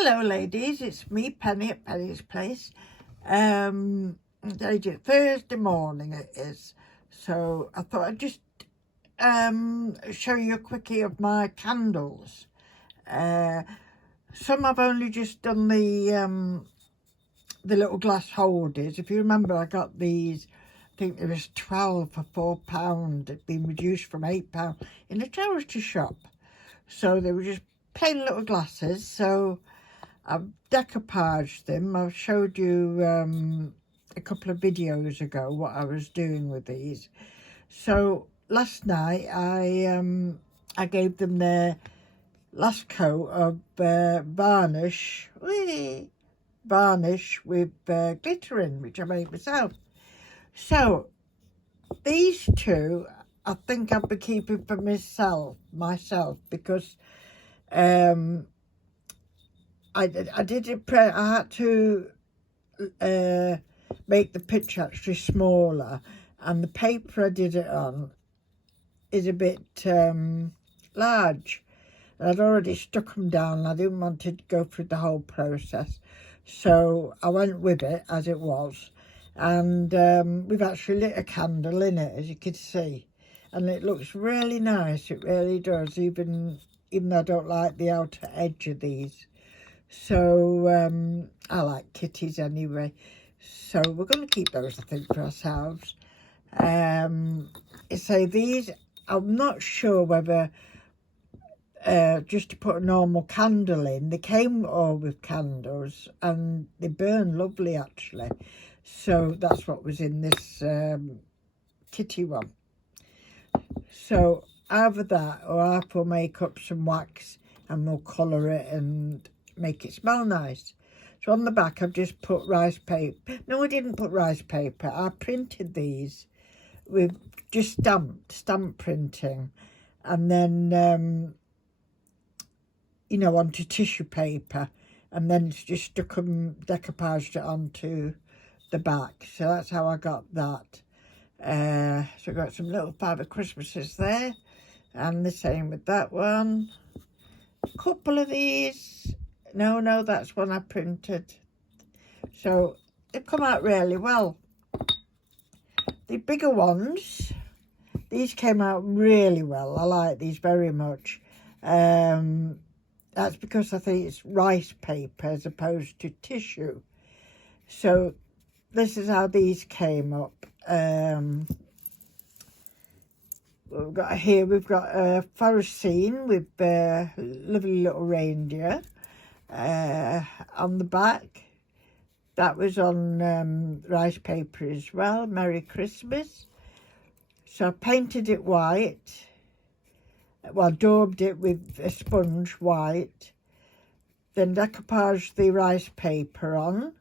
Hello ladies, it's me Penny at Penny's Place. Thursday morning it is, so I thought I'd just show you a quickie of my candles. Some I've only just done the little glass holders. If you remember, I got these, I think there was 12 for £4. It'd been reduced from £8 in a charity shop, so they were just plain little glasses. So I've decoupaged them. I've showed you a couple of videos ago what I was doing with these. So last night I gave them their last coat of varnish with glitter in, which I made myself. So these two I think I'll be keeping for myself because I did it. I had to make the picture actually smaller, and the paper I did it on is a bit large. And I'd already stuck them down, and I didn't want to go through the whole process, so I went with it as it was. And we've actually lit a candle in it, as you can see, and it looks really nice. It really does, even though I don't like the outer edge of these. So I like kitties anyway, so we're going to keep those, I think, for ourselves. So these, I'm not sure whether just to put a normal candle in. They came all with candles and they burn lovely actually, so that's what was in this kitty one. So either that, or I will make up some wax and we'll colour it and make it smell nice. So on the back I've just put rice paper. No, I didn't put rice paper. I printed these with just stamp printing, and then you know, onto tissue paper, and then just stuck them, decoupaged it onto the back. So that's how I got that. So I got some little Father Christmases there, and the same with that one. A couple of these. No, that's one I printed. So they've come out really well. The bigger ones, these came out really well. I like these very much. That's because I think it's rice paper as opposed to tissue. So this is how these came up. We've got a forest scene with a lovely little reindeer. On the back, that was on rice paper as well. Merry Christmas. So I painted it white, well, daubed it with a sponge white, then decoupaged the rice paper on,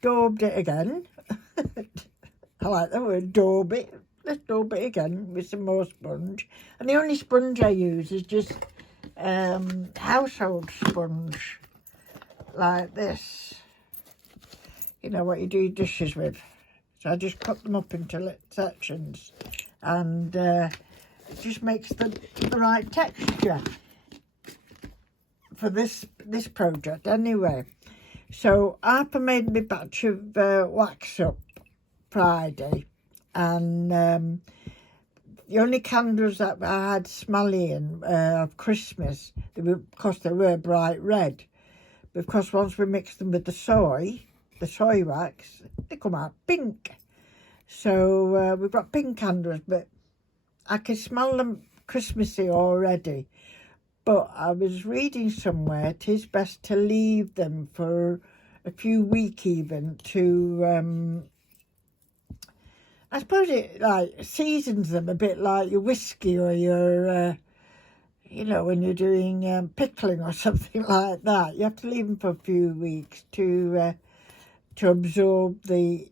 daubed it again. I like the word daub it. Let's daub it again with some more sponge, and the only sponge I use is just household sponge, like this, you know, what you do your dishes with. So I just cut them up into little sections, and it just makes the right texture for this project anyway. So Harper made me a batch of wax up Friday, and the only candles that I had smelling of Christmas, because they were bright red. But of course, once we mixed them with the soy wax, they come out pink. So we've got pink candles, but I can smell them Christmassy already. But I was reading somewhere it is best to leave them for a few weeks even to I suppose it like seasons them a bit like your whiskey or your, you know, when you're doing pickling or something like that. You have to leave them for a few weeks to absorb the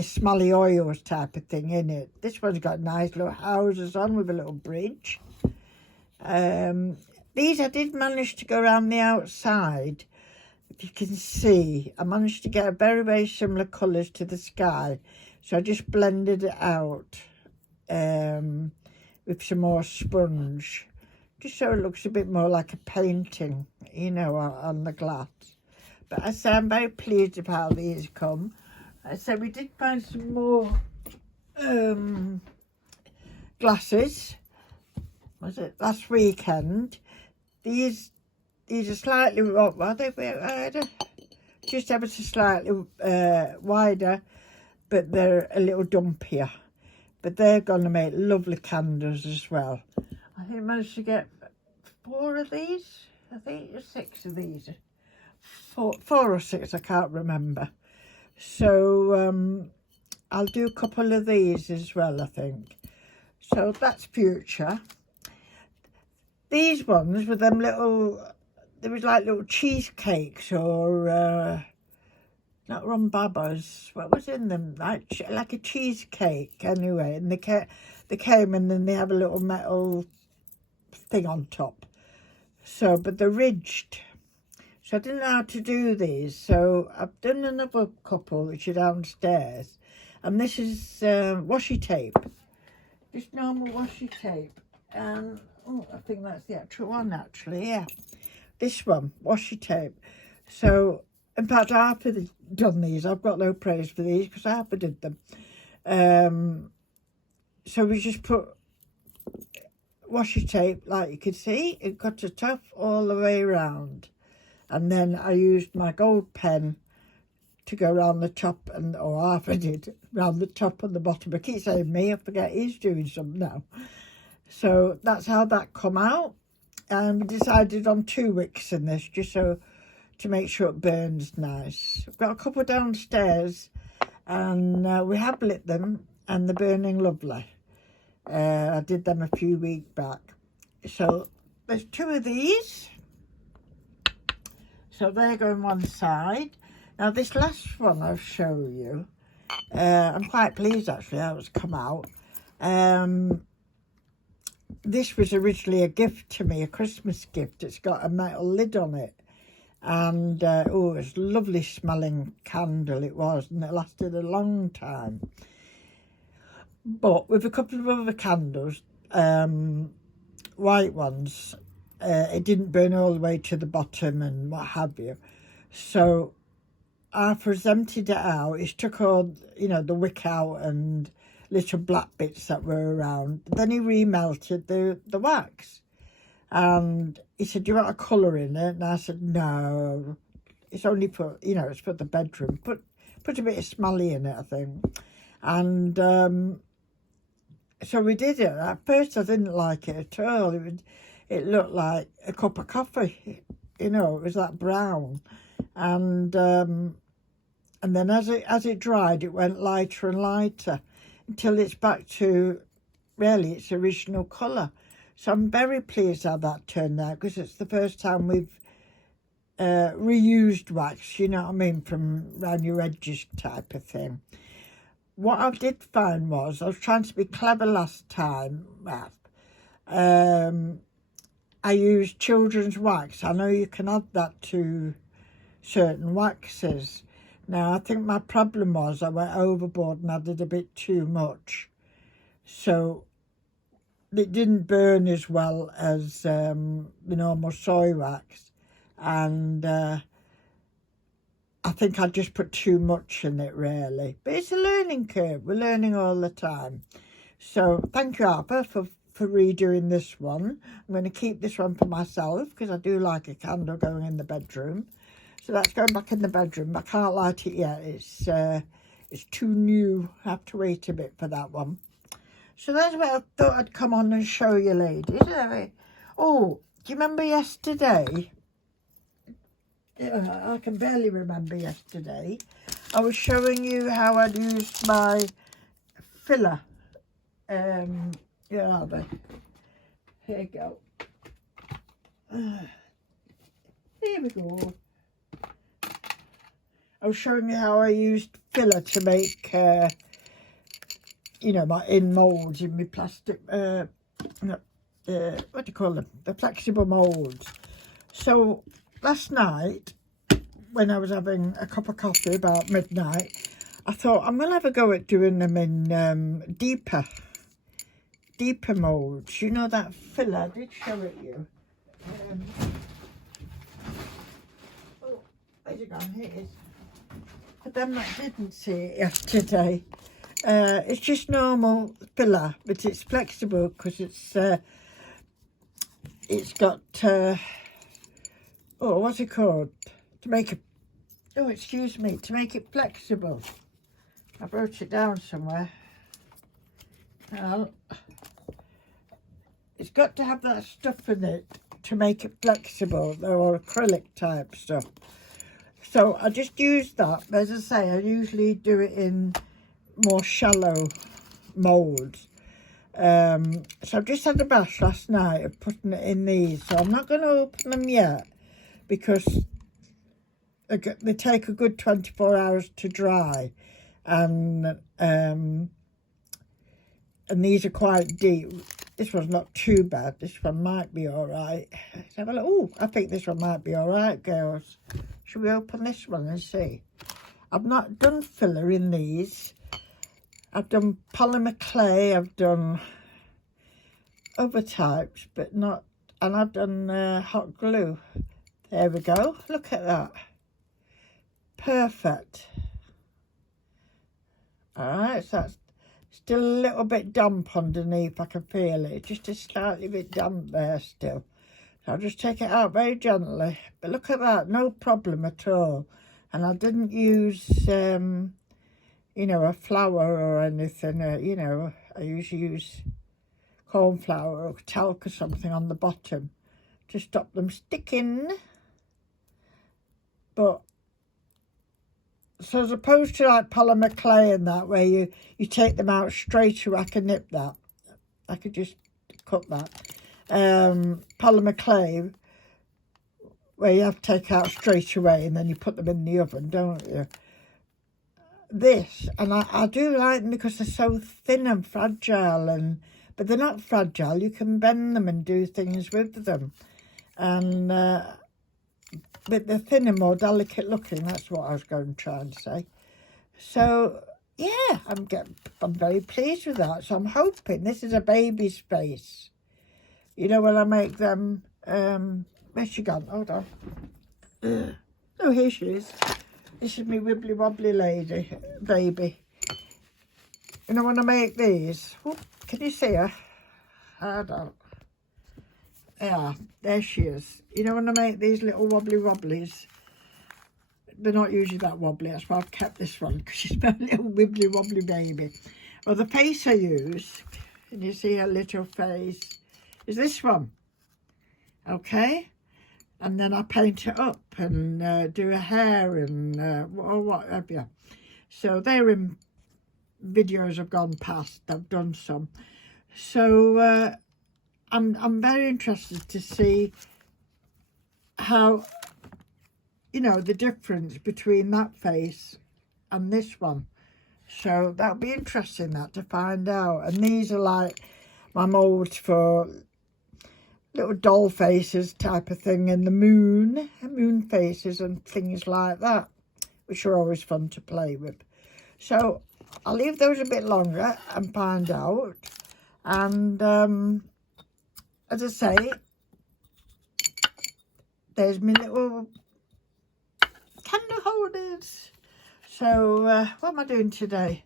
smelly oils type of thing in it. This one's got nice little houses on with a little bridge. These I did manage to go around the outside. If you can see, I managed to get a very, very similar colours to the sky. So I just blended it out with some more sponge just so it looks a bit more like a painting, you know, on the glass. But I say I'm very pleased with how these come. I said we did find some more glasses. Was it last weekend? These are slightly, what were they? Just ever so slightly wider, but they're a little dumpier. But they're going to make lovely candles as well. I think I managed to get 4 of these. I think it's 6 of these. 4 or 6, I can't remember. So I'll do a couple of these as well, I think. So that's future. These ones with them little, there was like little cheesecakes or not rumbabas. What was in them? Like a cheesecake anyway. And they came and then they have a little metal thing on top. So, but they're ridged. So I didn't know how to do these. So I've done another couple which are downstairs. And this is washi tape. Just normal washi tape. And oh, I think that's the actual one actually, yeah. This one, washi tape. So, in fact, Harper done these. I've got no praise for these because Harper did them. So we just put washi tape, like you can see, it cut it off all the way around. And then I used my gold pen to go around the top, or Harper did, around the top and the bottom. I keep saying me, I forget he's doing some now. So that's how that come out. And we decided on 2 wicks in this, just so to make sure it burns nice. I've got a couple downstairs, and we have lit them, and they're burning lovely. I did them a few weeks back. So there's 2 of these. So they're going one side. Now this last one I'll show you. I'm quite pleased actually how it's come out. This was originally a gift to me, a Christmas gift. It's got a metal lid on it. And, oh, it's a lovely smelling candle it was. And it lasted a long time. But with a couple of other candles, white ones, it didn't burn all the way to the bottom and what have you. So Arthur's emptied it out. He's took all, you know, the wick out and little black bits that were around. Then he remelted the wax. And he said, do you want a colour in it? And I said, no. It's only for, you know, it's for the bedroom. Put a bit of smelly in it, I think. And so we did it. At first I didn't like it at all. It looked like a cup of coffee. You know, it was that brown. And then as it dried, it went lighter and lighter until it's back to really its original colour. So I'm very pleased how that turned out, because it's the first time we've reused wax, you know what I mean, from around your edges type of thing. What I did find was, I was trying to be clever last time. I used children's wax. I know you can add that to certain waxes. Now, I think my problem was I went overboard and added a bit too much. So it didn't burn as well as the normal soy wax. And I think I just put too much in it, really. But it's a learning curve. We're learning all the time. So thank you, Harper, for redoing this one. I'm going to keep this one for myself because I do like a candle going in the bedroom. So that's going back in the bedroom. I can't light it yet. It's too new. I have to wait a bit for that one. So that's what I thought I'd come on and show you, ladies. Oh, do you remember yesterday? I can barely remember yesterday. I was showing you how I'd used my filler. Where are they? Here you go. Here we go. I was showing you how I used filler to make, you know, my moulds in my plastic, what do you call them? The flexible moulds. So last night, when I was having a cup of coffee about midnight, I thought I'm going to have a go at doing them in deeper deeper molds. You know that filler, I did show it you. Oh, where's it gone? Here it is. For them that didn't see it yesterday, it's just normal filler, but it's flexible because it's got oh, what's it called? To make it, oh, excuse me, to make it flexible. I wrote it down somewhere. Well, it's got to have that stuff in it to make it flexible, or acrylic type stuff. So I just use that. As I say, I usually do it in more shallow moulds. So I've just had a bash last night of putting it in these. So I'm not going to open them yet because they take a good 24 hours to dry. And these are quite deep. This one's not too bad. This one might be all right. Let's have a look. Oh, I think this one might be all right, girls. Should we open this one and see? I've not done filler in these. I've done polymer clay. I've done other types, but not. And I've done hot glue. There we go. Look at that. Perfect. All right, so that's still a little bit damp underneath. I can feel it. Just a slightly bit damp there still. So I'll just take it out very gently. But look at that, no problem at all. And I didn't use, you know, a flour or anything. You know, I usually use corn flour or talc or something on the bottom to stop them sticking. But so as opposed to like polymer clay and that, where you take them out straight away, I can nip that. I could just cut that. Polymer clay, where you have to take out straight away and then you put them in the oven, don't you? This, and I do like them because they're so thin and fragile, but they're not fragile. You can bend them and do things with them. And but they're thinner, more delicate looking. That's what I was going to try and say. So yeah, I'm very pleased with that. So I'm hoping this is a baby's face. You know, when I make them. Where's she gone? Hold on. Oh, here she is. This is me wibbly wobbly lady, baby. You know, when I make these. Whoop, can you see her? I don't. Yeah, there she is. You know, when I make these little wobbly wobblies, they're not usually that wobbly. That's why I've kept this one, because she's my little wibbly wobbly baby. Well, the face I use, can you see her little face, is this one. Okay? And then I paint it up and do a hair and or what have you. So they're in videos I've gone past. I've done some. So I'm very interested to see how, you know, the difference between that face and this one. So that'll be interesting to find out. And these are like my moulds for little doll faces type of thing, and the moon faces and things like that, which are always fun to play with. So I'll leave those a bit longer and find out. And as I say, there's my little candle holders. So what am I doing today?